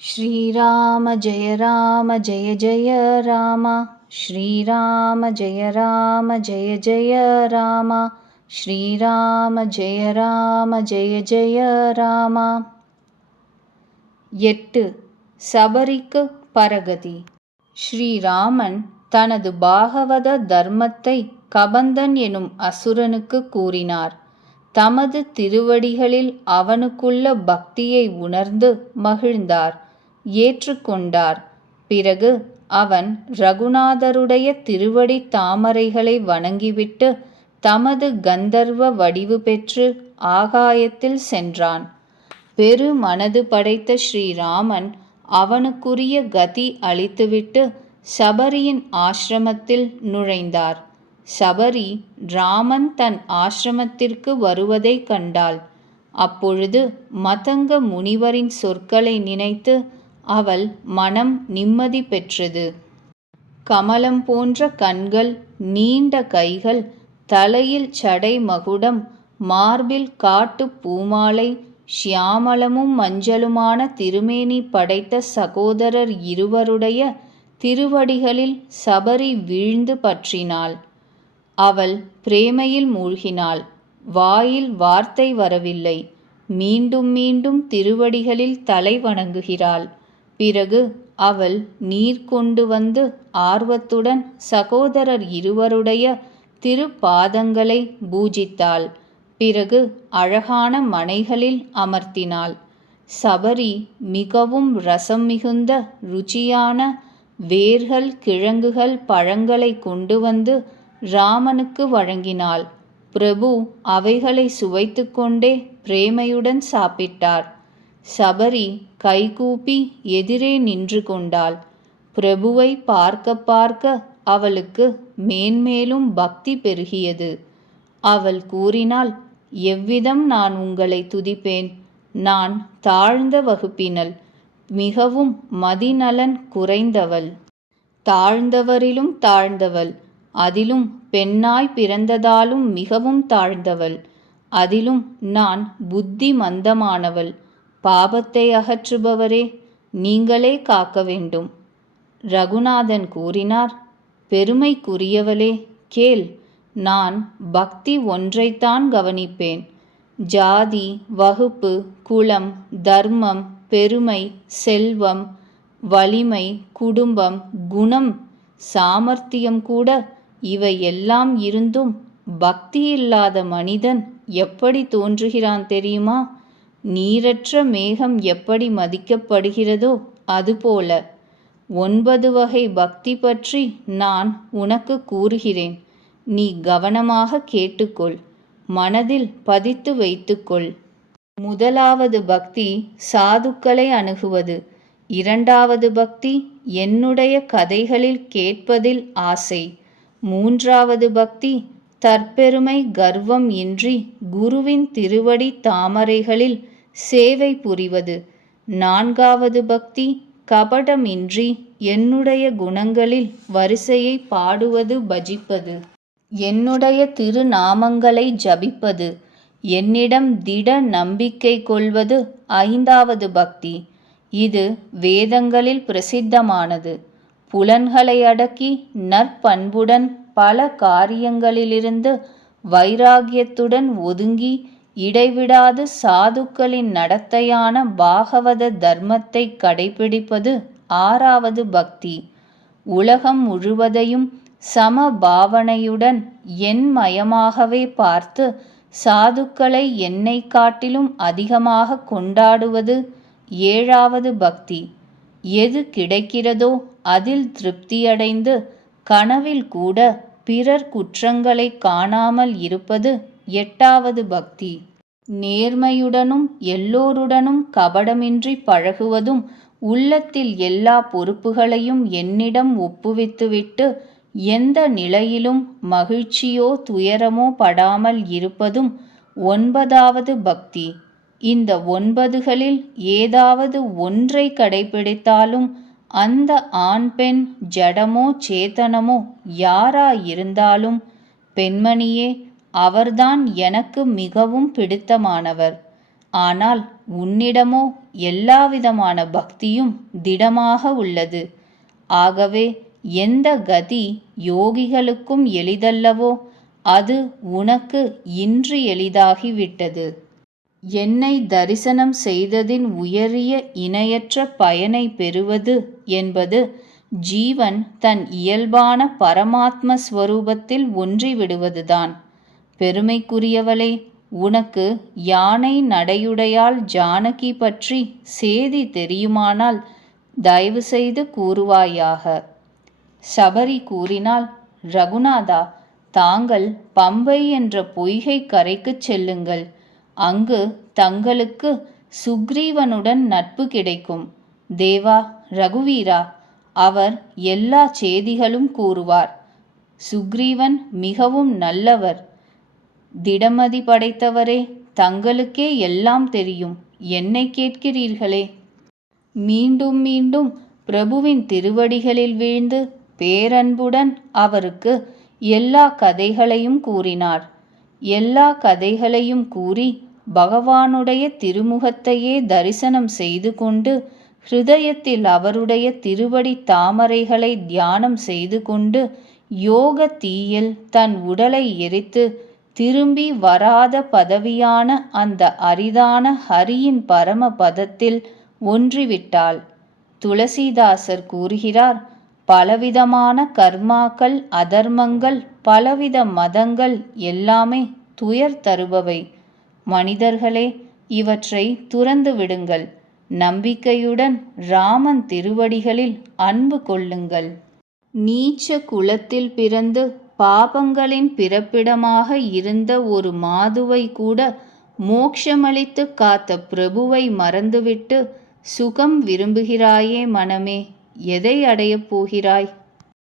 श्रीराम जय राम जय जय राम श्रीराम जय राम जय जय राम श्रीराम जय राम जय जय राम எட்டு சபரிக்கு பரகதி ஸ்ரீராமன் தனது பாகவத தர்மத்தை கபந்தன் எனும் அசுரனுக்கு கூறினார் தமது திருவடிகளில் அவனுக்குள்ள பக்தியை உணர்ந்து மகிழ்ந்தார் ஏற்றுக்கொண்டார். பிறகு அவன் ரகுநாதருடைய திருவடி தாமரைகளை வணங்கிவிட்டு தமது கந்தர்வ வடிவு பெற்று ஆகாயத்தில் சென்றான். பெரு மனது படைத்த ஸ்ரீராமன் அவனுக்குரிய கதி அளித்துவிட்டு சபரியின் ஆசிரமத்தில் நுழைந்தார். சபரி ராமன் தன் ஆசிரமத்திற்கு வருவதை கண்டாள். அப்பொழுது மதங்க முனிவரின் சொற்களை நினைத்து அவள் மனம் நிம்மதி பெற்றது. கமலம் போன்ற கண்கள் நீண்ட கைகள் தலையில் சடை மகுடம் மார்பில் காட்டு பூமாலை ஷியாமளமும் மஞ்சளுமான திருமேனி படைத்த சகோதரர் இருவருடைய திருவடிகளில் சபரி வீழ்ந்து பற்றினாள். அவள் பிரேமையில் மூழ்கினாள். வாயில் வார்த்தை வரவில்லை. மீண்டும் மீண்டும் திருவடிகளில் தலை வணங்குகிறாள். பிறகு அவள் நீர் கொண்டு வந்து ஆர்வத்துடன் சகோதரர் இருவருடைய திருப்பாதங்களை பூஜித்தாள். பிறகு அழகான மனைகளில் அமர்த்தினாள். சபரி மிகவும் ரசம் மிகுந்த ருச்சியான வேர்கள் கிழங்குகள் பழங்களை கொண்டு வந்து ராமனுக்கு வழங்கினாள். பிரபு அவைகளை சுவைத்து கொண்டே பிரேமையுடன் சாப்பிட்டார். சபரி கைகூப்பி எதிரே நின்று கொண்டாள். பிரபுவை பார்க்க பார்க்க அவளுக்கு மேன்மேலும் பக்தி பெருகியது. அவள் கூறினால் எவ்விதம் நான் உங்களை துதிப்பேன்? நான் தாழ்ந்த வகுப்பினள் மிகவும் மதிநலன் குறைந்தவள். தாழ்ந்தவரிலும் தாழ்ந்தவள் அதிலும் பெண்ணாய் பிறந்ததாலும் மிகவும் தாழ்ந்தவள் அதிலும் நான் புத்தி மந்தமானவள் பாபத்தை அகற்றுபவரே நீங்களே காக்க வேண்டும். ரகுநாதன் கூறினார் பெருமைக்குரியவளே கேள் நான் பக்தி ஒன்றைத்தான் கவனிப்பேன். ஜாதி வகுப்பு குலம் தர்மம் பெருமை செல்வம் வலிமை குடும்பம் குணம் சாமர்த்தியம் கூட இவை எல்லாம் இருந்தும் பக்தி இல்லாத மனிதன் எப்படி தோன்றுகிறான் தெரியுமா? நீரற்ற மேகம் எப்படி மதிக்கப்படுகிறதோ அதுபோல ஒன்பது வகை பக்தி பற்றி நான் உனக்கு கூறுகிறேன். நீ கவனமாக கேட்டுக்கொள். மனதில் பதித்து வைத்துக்கொள். முதலாவது பக்தி சாதுக்களை அணுகுவது. இரண்டாவது பக்தி என்னுடைய கதைகளில் கேட்பதில் ஆசை. மூன்றாவது பக்தி தற்பெருமை கர்வம் இன்றி குருவின் திருவடி தாமரைகளில் சேவை புரிவது. நான்காவது பக்தி கபடமின்றி என்னுடைய குணங்களில் வரிசையை பாடுவது பஜிப்பது. என்னுடைய திருநாமங்களை ஜபிப்பது. என்னிடம் திட நம்பிக்கை கொள்வது ஐந்தாவது பக்தி. இது வேதங்களில் பிரசித்தமானது. புலன்களை அடக்கி நற்பண்புடன் பல காரியங்களிலிருந்து வைராகியத்துடன் ஒதுங்கி இடைவிடாது சாதுக்களின் நடத்தையான பாகவத தர்மத்தை கடைபிடிப்பது ஆறாவது பக்தி. உலகம் முழுவதையும் சம பாவனையுடன் என் மயமாகவே பார்த்து சாதுக்களை என்னை காட்டிலும் அதிகமாக கொண்டாடுவது ஏழாவது பக்தி. எது கிடைக்கிறதோ அதில் திருப்தியடைந்து கனவில் கூட பிறர் குற்றங்களை காணாமல் இருப்பது எட்டாவது பக்தி. நேர்மையுடனும் எல்லோருடனும் கபடமின்றி பழகுவதும் உள்ளத்தில் எல்லா பொறுப்புகளையும் என்னிடம் ஒப்புவித்துவிட்டு எந்த நிலையிலும் மகிழ்ச்சியோ துயரமோ படாமல் இருப்பதும் ஒன்பதாவது பக்தி. இந்த ஒன்பதுகளில் ஏதாவது ஒன்றை கடைபிடித்தாலும் அந்த ஆண் பெண் ஜடமோ சேத்தனமோ யாராயிருந்தாலும் பெண்மணியே அவர்தான் எனக்கு மிகவும் பிடித்தமானவர். ஆனால் உன்னிடமோ எல்லாவிதமான பக்தியும் திடமாக உள்ளது. ஆகவே எந்த கதி யோகிகளுக்கும் எளிதல்லவோ அது உனக்கு இன்று எளிதாகிவிட்டது. என்னை தரிசனம் செய்ததின் உயரிய இணையற்ற பயனை பெறுவது என்பது ஜீவன் தன் இயல்பான பரமாத்ம ஸ்வரூபத்தில் ஒன்றிவிடுவதுதான். பெருமைக்குரியவளே உனக்கு யானை நடையுடையாள் ஜானகி பற்றி சேதி தெரியுமானால் தயவு செய்து கூறுவாயாக. சபரி கூறினால் ரகுநாதா தாங்கள் பம்பை என்ற பொய்கை கரைக்குச் செல்லுங்கள். அங்கு தங்களுக்கு சுக்ரீவனுடன் நட்பு கிடைக்கும். தேவா ரகுவீரா அவர் எல்லா செய்திகளும் கூறுவார். சுக்ரீவன் மிகவும் நல்லவர். திடமதி படைத்தவரே தங்களுக்கே எல்லாம் தெரியும். என்னை கேட்கிறீர்களே? மீண்டும் மீண்டும் பிரபுவின் திருவடிகளில் வீழ்ந்து பேரன்புடன் அவருக்கு எல்லா கதைகளையும் கூறினார். எல்லா கதைகளையும் கூறி பகவானுடைய திருமுகத்தையே தரிசனம் செய்து கொண்டு ஹிருதயத்தில் அவருடைய திருவடி தாமரைகளை தியானம் செய்து கொண்டு யோக தீயில் தன் உடலை எரித்து திரும்பி வராத பதவியான அந்த அரிதான ஹரியின் பரம பதத்தில் ஒன்றிவிட்டாள். துளசிதாசர் கூறுகிறார் பலவிதமான கர்மாக்கள் அதர்மங்கள் பலவித மதங்கள் எல்லாமே துயர் தருபவை. மனிதர்களே இவற்றை துறந்து விடுங்கள். நம்பிக்கையுடன் ராமன் திருவடிகளில் அன்பு கொள்ளுங்கள். நீச்ச குலத்தில் பிறந்து பாபங்களின் பிறப்பிடமாக இருந்த ஒரு மாதுவை கூட மோக்ஷமளித்து காத்த பிரபுவை மறந்துவிட்டு சுகம் விரும்புகிறாயே மனமே எதை அடையப் போகிறாய்?